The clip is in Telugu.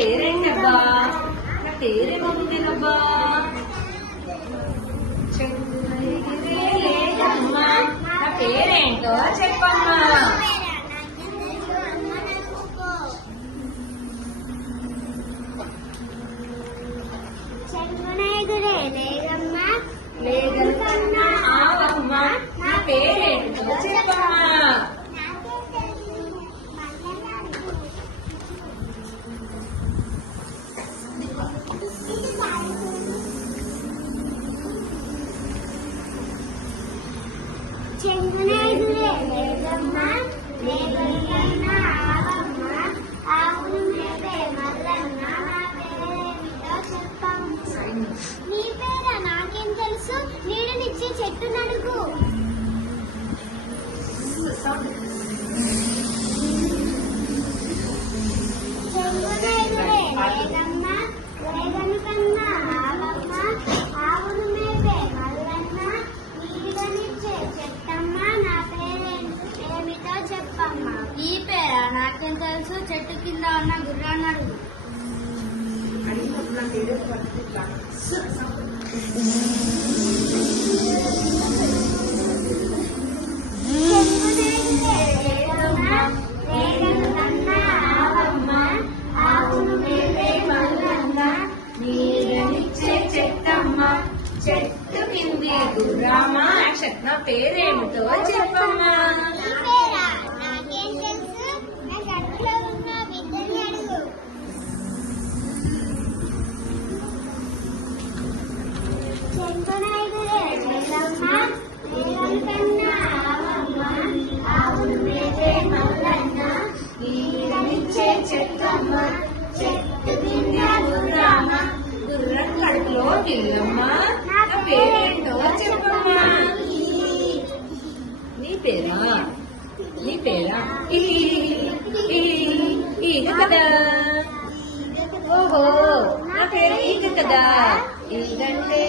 పేరేంటబ్బా? నా పేరేమవుతుందబ్బా? లేదమ్మా, నా పేరేంటో చెప్పమ్మా. లేగలు కన్నా ఆవమ్మ, నా పేరేంటో చెప్పమ్మా. నీ పేరా? నాకేం తెలుసు. నీడనిచ్చే చెట్టు నడుగు. ఆవును మేపే మల్లన్న, నీడనిచ్చే చెట్టమ్మ, నా పేరేమిటో చెప్పమ్మా. ఈ పేరా? నాకేం తెలుసు. చెట్టు కింద ఉన్న గుర్రాన్ని అడుగు. నీడనిచ్చే చెట్టమ్మ, చెట్టు కింది గుర్రామా, నా పేరేమిటో చెప్పమ్మా. నాకేం తెలుసు. నా కడుపులో ఉన్న బిడ్డని అడుగు. నీడనిచ్చే చెట్టమ్మ, చెట్టు కింద గుర్రామ, గుర్రం కడుపులో గిల్లమ్మ, నా పేరేంటో చెప్పమ్మా. నీ పేరా? నీ పేరా? ఈగ కదా. ఓహో, నా పేరు ఈగ కదా. ఈగంటే